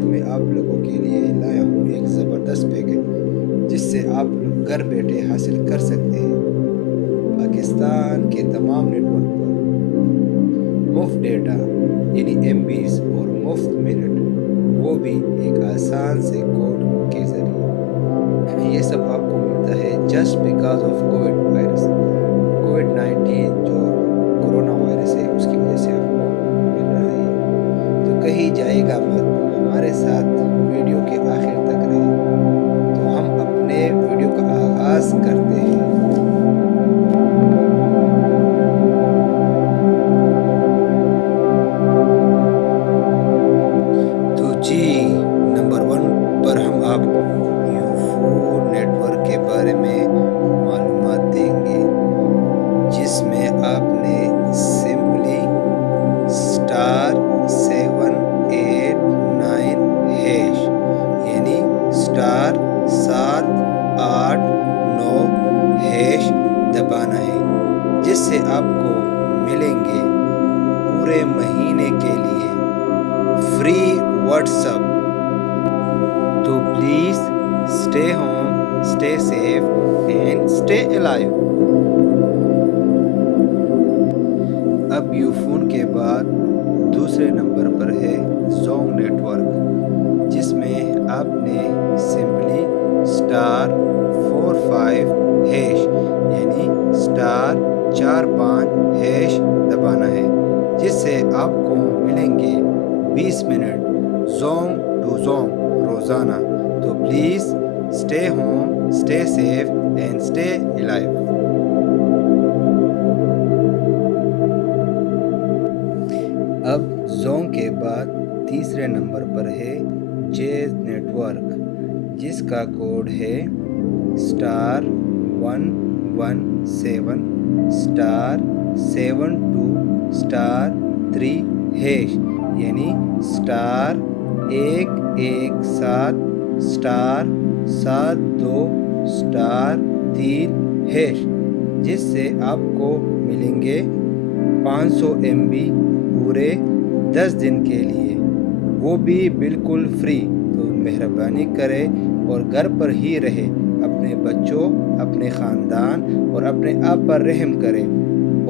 آج میں آپ لوگوں کے لیے لایا ہوں ایک زبردست پیکج جس سے آپ لوگ گھر بیٹھے حاصل کر سکتے ہیں پاکستان کے تمام نیٹ ورک پر مفت ڈیٹا یعنی ایم بیز اور مفت منٹ، وہ بھی ایک آسان سے کوڈ کے ذریعے۔ یہ سب آپ کو ملتا ہے جسٹ بیکاز آف کووڈ-19 جو کورونا وائرس ہے اس کی وجہ سے آپ کو مل رہا ہے۔ تو کہیں جائے گا مت، ہمارے ساتھ ویڈیو کے آخر تک رہے۔ تو ہم اپنے ویڈیو کا آغاز کرتے ہیں۔ تو جی نمبر 1 پر ہم آپ یوفون نیٹ ورک کے بارے میں معلومات دیں گے، جس میں آپ نے سمپلی *789# یعنی *789# دبانا ہے، جس سے آپ کو ملیں گے پورے مہینے کے لیے فری واٹس ایپ۔ تو please stay home, stay safe and stay alive. اب یوفون کے بعد دوسرے نمبر پر ہے زونگ نیٹ ورک، جس میں آپ نے سمپلی *45# یعنی *45# دبانا ہے، جس سے آپ کو ملیں گے 20 منٹ زونگ ٹو زونگ روزانہ۔ تو please stay home, stay safe and stay alive. اب زونگ کے بعد تیسرے نمبر پر ہے جیز نیٹ ورک، جس کا کوڈ ہے *117*72*3# یعنی *117*72*3#، جس سے آپ کو ملیں گے 500 MB پورے 10 دن کے لیے، وہ بھی بالکل فری۔ تو مہربانی کرے اور گھر پر ہی رہے، اپنے بچوں، اپنے خاندان اور اپنے آپ پر رحم کرے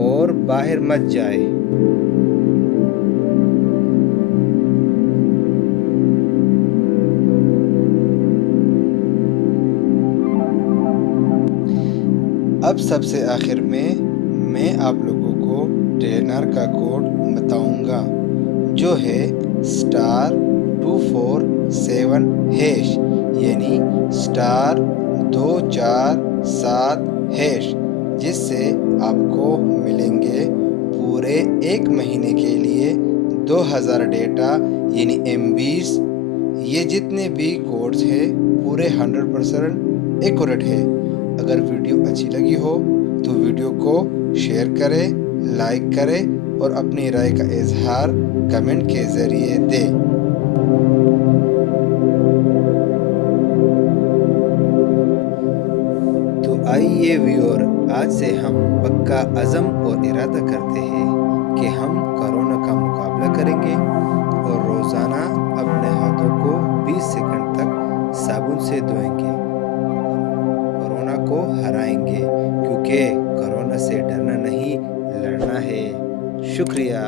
اور باہر مت جائے۔ اب سب سے آخر میں آپ لوگوں کو ٹرینر کا کوڈ بتاؤں گا، جو ہے *247# یعنی *247#، جس سے آپ کو ملیں گے پورے 1 مہینے کے لیے 2000 ڈیٹا یعنی MBs۔ یہ جتنے بھی کوڈز ہیں پورے 100% ایکوریٹ ہے۔ اگر ویڈیو اچھی لگی ہو تو ویڈیو کو شیئر کریں، لائک کریں اور اپنی رائے کا اظہار کمنٹ کے ذریعے دیں۔ تو آئیے ویور، آج سے ہم پکا عزم اور ارادہ کرتے ہیں کہ ہم کورونا کا مقابلہ کریں گے اور روزانہ اپنے ہاتھوں کو 20 سیکنڈ تک صابن سے دھوئیں گے، کورونا کو ہرائیں گے، کیونکہ کورونا سے ڈرنا نہیں، لڑنا ہے۔ شکریہ۔